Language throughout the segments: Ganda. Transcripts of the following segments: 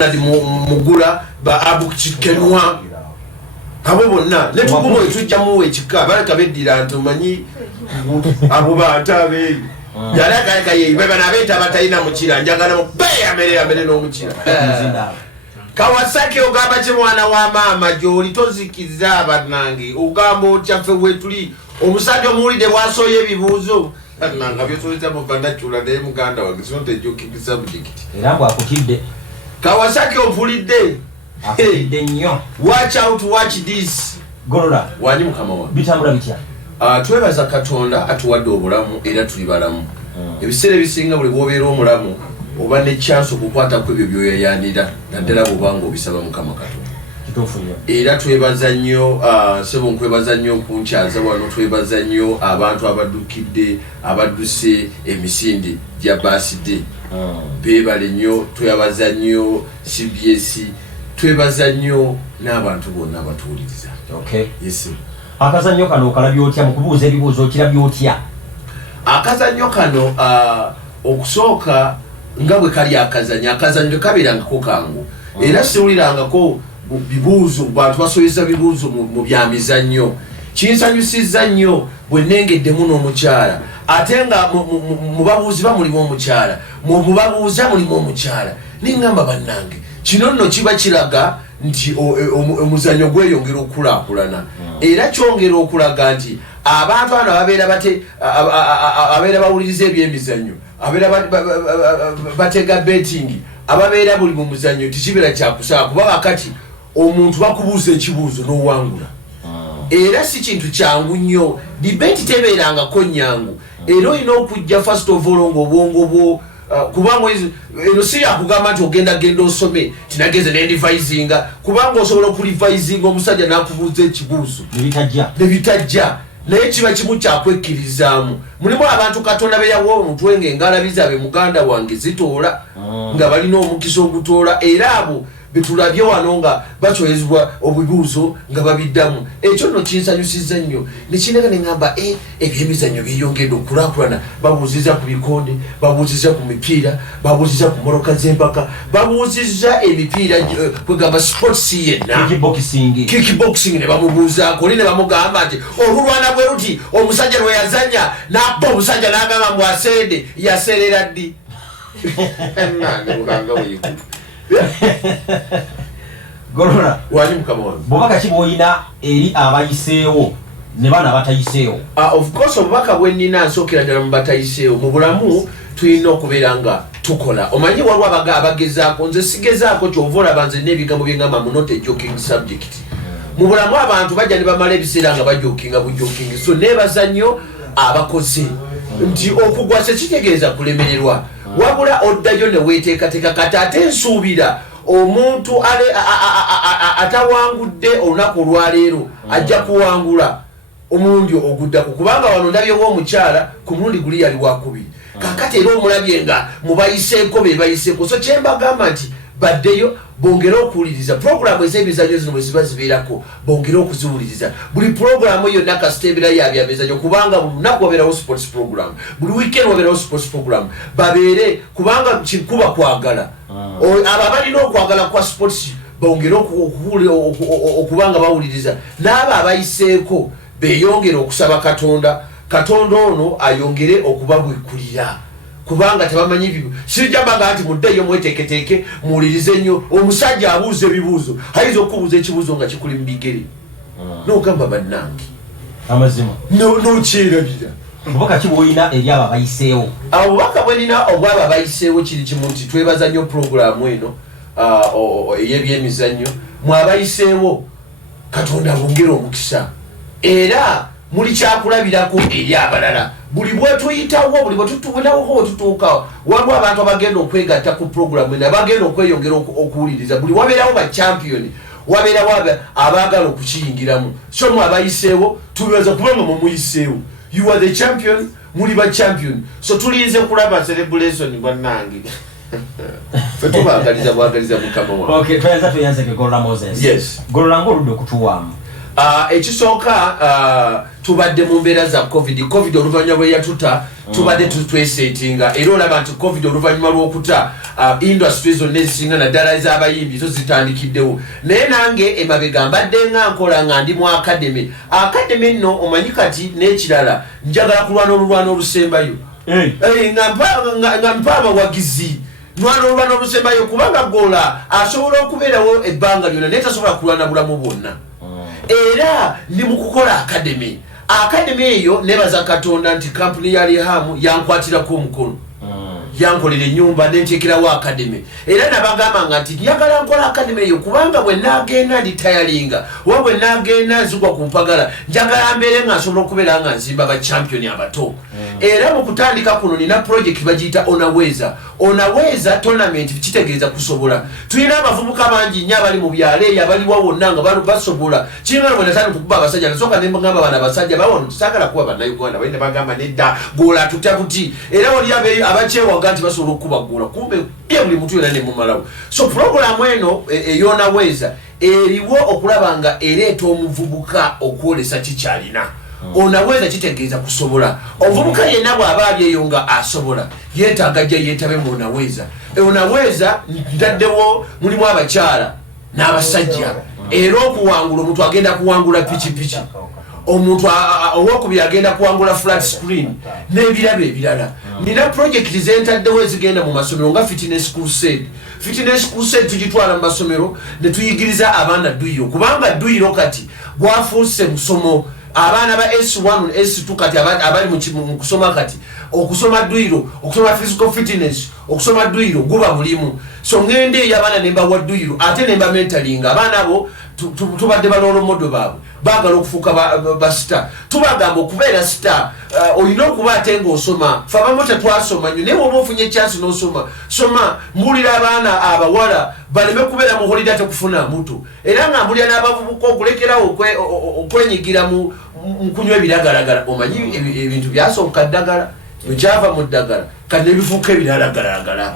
mugula ba abukikenwa abo bonna ne tukumo etujja mu ekika balaka beddira ntumanyi abo batabe yalaka kaye baba nabeta batayina mukira njagala mu amere no mukira Kawasaki ogamba kye mwana wa mama joli tozikiza abanange ogamba otyafe wetuli omusajja omulide wasoye ebibuuzo nanga byosoleta mu banda chula ne muganda wange sonte joking subject era bwa kutidde Kawasaki opulidde afidde nnyo watch this golola wanyi mukama wa bitambula bitya twebaza Katonda atuwadde obulamu era tuli balamu ebiseera ebisinga buli bwobeera omulamu oba ne chance okukwata ku ebyo byoyayanira naddala bwobanga obisaba mukama Katonda kituufu nnyo era twebaza nnyo sebo nkwebaza nnyo okunkyaza wano twebaza nnyo abantu abaddukidde abadduse emisinde gya birthday beebale nnyo twebaza nnyo CBS twebaza nnyo n'abantu bonna abatuwuliriza okay yes akazannyo kano okalabye otya mu kubuuza ebibuuzo okirabye otya akazannyo kano okusooka nga bwe kali akazannyo tekabeerangako kangu era siwulirangako bibuuzo bantu basoyeza bibuuzo mu byamizannyo kinsanyusizza nnyo bwe nengeddemu n'omukyala ate nga mu babuuzi bamulimu omukyala mu bubabuuza mulimu omukyala ningamba bannange kino nno kiba kiraga nti omuzannyo gweyongera okukulaakulana era kyongera okulaga nti abantu bano ababeera bawuliriza ebyemizannyo ababeera batega betting ababeera buli mu muzannyo tikibeera kyakusaa kuba wakati omuntu bakubuuza ekibuuzo n'owangula era si kintu kyangu nnyo debate tebeerangako nnyangu era olina okujja first of all ng'obwongo bwo kubanga eno si yakugamba nti genda osome tinageze nendivisinga kubanga osobola okulivisinga omusajja n'akubuuza ekibuuzo ne bitajja naye kiba kimu kyakwekkirizaamu mulimu abantu Katonda beyawa omutwe ng'engalabi zaabe muganda wange zitoola nga balina omukisa ogutoola era abo betulabye wano nga bakyolezebwa obubuuzo nga babiddamu ekyo nno kinsanyusizza nnyo nekinega neŋŋamba ebyemizannyo byeyongedde okulaakulana babuuziza ku bikonde babuuziza ku mipiira babuuziza ku moroka z'empaka babuuziza emipiira kwegamba sports yenna kickboxing ne bamubuuzaako oli ne bamugamba nti olulwana bwe ruti omusajja lwe yazanya n'appa omusajja n'agamba mbu aseede yaseerera ddi golola wali mukama wange bubaka ki bw'olina eri abayiseewo ne bana batayiseewo of course obubaka bwe nnina nsookera ddala mu batayiseewo mu bulamu tulina okubeera nga tukola omanyi waliwo abagezaako nze sigezaako kyova olaba nze n'ebigambo bye ngamba mu not a joking subject mu bulamu abantu bajja ne bamala ebiseera nga bajokinga bujokingi so neebaza nnyo abakoze nti okugwa sekitegeeza kulemererwa wabula oddayo ne weeteekateeka kati ate nsuubira omuntu atawangudde olunaku olwaleero ajja kuwangula omulundi oguddako kubanga wano ndabyewo omukyala ku mulundi guli yali wakubiri kakati era omulabye nga mubayiseeko bebayiseeko so kyembagamba nti baddeyo bongere okuwuliriza puroguramu ez'emizannyo zino bwe ziba zibeerako bongere okuziwuliriza buli puroguramu yonna kasitebera yabyamizannyo kubanga buli lunaku wabeerawo sports program buli weekend wabeerawo sports program babeere kubanga kikuba kwagala abo abalina okwagala kwa sports bongere okubanga bawuliriza n'abo abayiseeko beeyongere okusaba Katonda ono ayongere okubabwikulira kubanga tebamanyi bibu sijambaga nti muddeyo mweteeketeeke muwulirize nnyo omusajja abuuza ebibuuzo ayinza okubuuza ekibuuzo nga kikuli mu bigere n'ogamba bannange amazima n'okyerabira obubaka ki bw'olina eri abo abayiseewo obubaka bwe nina obwabo abayiseewo kiri kimu nti twebaza nnyo puroguramu eno ey'ebyemizannyo mwabayiseewo Katonda bongere omukisa era muli kyakulabirako eri abalala buli bwetuyitawo buli bwetutubunawo bwetutuukawo waliwo abantu abagenda okwegatta ku puroguramu eno abagenda okweyongera okuwuliriza buli wabeerawo bachampioni wabeerawo abaagala okukiyingiramu so mwe abayiseewo tubeeza kubanga mumuyiseewo you are the champion muli bachampion so tulinze kulaba celebration bannange fetubagaliza bwagaliza mukama wange okay tuyanzeke Golola Moses yes Golola ng'oludde okutuwaamu ekisooka tubadde mu mbeera za covid oluvannyuma bwe yatuta tubadde twesetinga era olaba nti covid oluvannyuma lw'okuta industries zonna ezisinga naddala ez'abayimbi zo zitandikiddewo naye nange emabega mbadde nga nkola nga ndi mu academy nno omanyi kati n'ekirala njagala kulwana olulwana olusembayo nga mpa abawagizi nwana olulwana olusembayo kubanga gola asobola okubeerawo ebbanga lyonna naye tasobola kulwana bulamu bwonna era ndi mu kukola academy eyo nebaza Katonda nti kampuni ya Rihamu yankwatirako omukono yankolera ennyumba nenteekerawo academy era nabagamba nti njagala nkola academy eyo kubanga bwe nagenda nditayalinga oba bwe nagenda nzigwa ku mpagala njagala mbeere nga nsobola okubeera nga nzimba bachampioni abato era mu kutandika kuno nina project bagiyita onaweza tournament kitegeeza kusobola tulina abavubuka bangi nnyo abali mu byalo eyo abaliwo wonna nga basobola kiringana bwe natandika okukuba abasajja nasooka ne mbagamba bana abasajja bawona saagala kuba bannayuganda balina bagamba nedda goola tutya buti era wali abakyewaga nti basobola okukuba goola kumbe ye buli muntu yona ne mumalawo so programu eno eyonaweza eriwo okulaba nga ereeta omuvubuka okwolesa kikyalina onaweza kitegeeza kusobola omuvubuka yenna bw'aba ali eyo nga asobola yeetaaga jja yeetabe mu onaweza ntaddewo mulimu abakyala n'abasajja era okuwangula omuntu agenda kuwangula pikipiki omuntu owokubiri agenda kuwangula flat screen n'ebirabo ebirala nina projekiti zentaddewo ezigenda mu masomero nga fitness crusade tugitwala mu masomero ne tuyigiriza abaana duyiro kubanga duyiro kati gwafuuse musomo abaana ba S1 S2 kati abali mu kusoma kati okusoma duyiro okusoma physical fitness okusoma duyiro guba mulimu so ngende y'abaana nemba wa duyiro ate nemba mentaling abaana abo tubadde balolo modo baabwe bagala okufuuka ba star tubagamba okubeera star olina okuba ate ng'osoma fe abamu tetwasoma nnyo naye oba ofunye chance n'osoma soma mbulira abaana abawala baleme kubeera mu holiday tekufuna muto era nga mbulira n'abavubuka okulekerawo okwenyigira mu kunywa ebiragalagala omanyi ebintu byasooka ddagala ekyava mu ddagala kati nebifuuka ebiralagalagala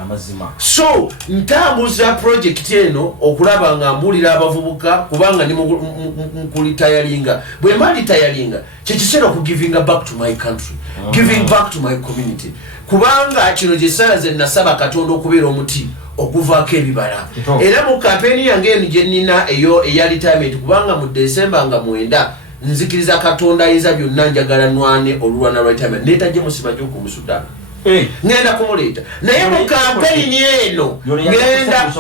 so ntambuza projekiti eno okulaba nga mbulira abavubuka kubanga ndi mukulitayalinga bwe mba litayalinga kyekiseera okugivinga back to my country giving back to my community kubanga kino gyesala ze nasaba Katonda okubeera omuti okuvaako ebibala era mu kampeni yange eno gye nnina eyo eya retirement kubanga mu Desemba nga 9 nzikiriza Katonda ayinza byonna njagala nwane olulwana lwa retirement neetajje musibajuku mu Sudan ngenda kumuleeta naye mu kampeni eno ngenda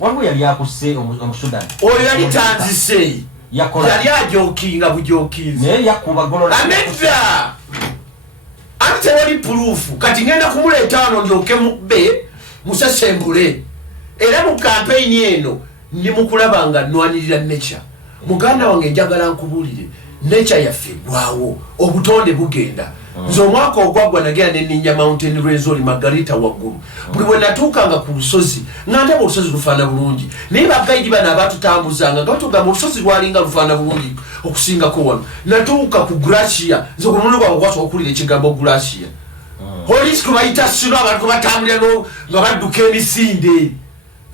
waliwo yali akusse omusudan oyo yali tanzise yali ajokinga bujokinzi naye yakuba golola amedda ate wali purufu kati ngenda kumuleeta wano ndyoke mubbe musasembule era mu kampeni eno ndi mukulaba nga nwanirira nature muganda wange njagala nkubulire nature yaffe gwawo obutonde bugenda nze omwaka ogwaggwa nagenda neninnya mountain resort Margarita waggulu buli bwe natuukanga ku lusozi nga ndaba olusozi lufaana bulungi naye bagayidi bano abatutambuzanga nga batugamba olusozi lwalinga lufaana bulungi okusingako wano natuuka ku glacier nze ku mulundi gwange gwasobola okuwulira ekigambo glacier polisi kubayita sino abantu batambulira nga badduka emisinde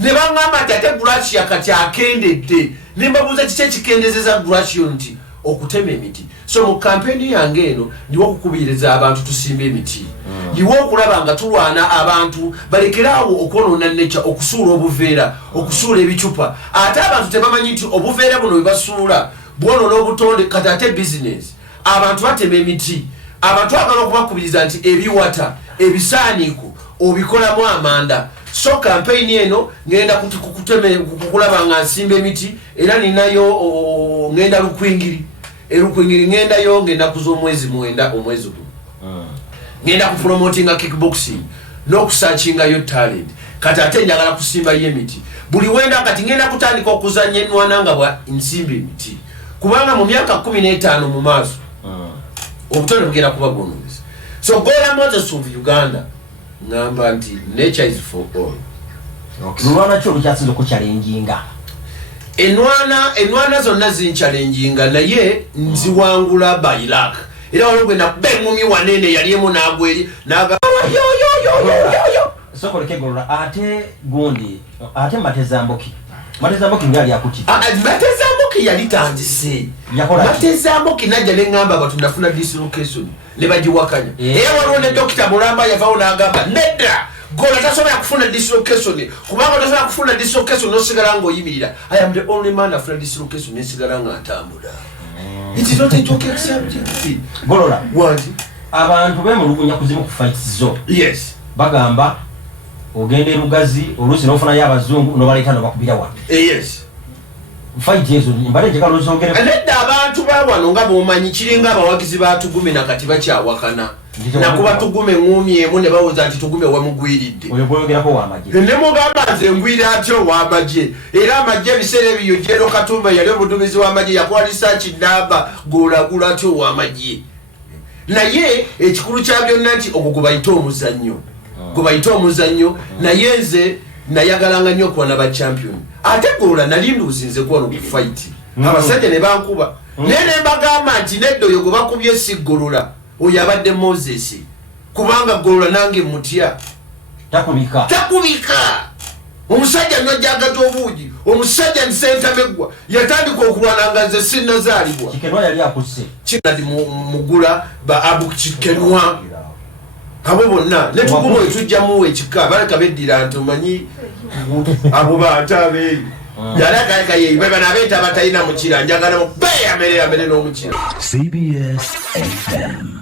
ne baŋŋamba nti ate glacier kati akendedde ne mbabuuza kiki ekikendezeza glacier nti okutema emiti so mu kampeni yange eno ndiwo okukubiriza abantu tusimba emiti ndiwo okulaba nga tulwana abantu balekeraawo okwonoona nature okusuula obuveera okusuula ebicupa ate abantu tebamanyi nti obuveera buno bwe basuula bwonoona obutonde kati ate business abantu batema emiti abantu agala okubakubiriza nti ebiwata ebisaaniiko obikolamu amanda so kampeni eno ngenda kukulaba nga nsimba emiti era ninayo ngenda lukwingiri ngendayo ng'ennaku z'omwezi 9 omwezi guno ngenda kupromotinga kickboxing n'okusakingayo talent kati ate njagala kusimbayo emiti buli wenda kati ngenda kutandika okuzanya ennwana nga bwa nsimba emiti kubanga mu myaka 15 mu maaso obutonde bugenda kuba bwononeza so Gola Moses of Uganda ngamba nti nature is for all lulwana kyo lukyasinza okukyalenginga enwana zonna zinchallenginga naye nziwangula by luck era waliwo gwe nakube engumi wanene yaliemu n'agweri naga sokoleke golola ate gundi ate Matezamboki ngali akuti Matezamboki yali tanzise Matezamboki najja neŋŋamba abantu nafuna dislocation ne bagiwakanya era waliwo ne Dr. Mulamba yavaawo n'agamba nedda gola tasobola kufuna dislocation kubanga tasobola kufuna dislocation nosigala ng'oyimirira. I am the only man afuna dislocation nesigala nga ntambula. It is not a joke accepted. Golola. What? Abantu bemulugunya kuzimu ku fights zo. Yes. Bagamba ogende Lugazi olusi n'ofuna y'abazungu n'obaleeta n'obakubira wano. Yes. Fight ezo mbale njagala ozongere. Nedda abantu baawano nga b'omanyi kiringa abawagizi ba Tugume na kati bakyawakana. Nakuba Tugume ngumi emu ne bawoza nti Tugume wamugwiridde. Oyo gwoyogerako w'amagye. Ne mugamba nze ngwira atyo w'amagye. Era amagye ebiseera ebyo Jero Katumba yali omuduumizi w'amagye yakuwa research namba g'olagula atyo w'amagye. Naye ekikulu kya byonna nti ogwo gwe bayita omuzannyo. Gwe bayita omuzannyo naye nze nayagalanga nnyo okuwana ba champion. Ate Golola nali nduuzinze kuwano ku fight. Abasajja ne bankuba. Naye ne mbagamba nti nedda oyo gwe bakubye si Golola. Oyo abadde Moses. Kubanga Golola nange mutya. Takubika. Omusajja n'ojjagata obuugi. Omusajja nsentamegwa. Yatandika okulwana nga nze sinnazaalibwa. Kikenwa yali akusse. Kinadi mugula ba Abu Kikenwa. Abo bonna ne Tugume tujjamu ekika baleka beddira nti omanyi abo baatabe. Yalaka kaye bana beta batalina mukira njagala mu be amere n'omukira. CBS FM.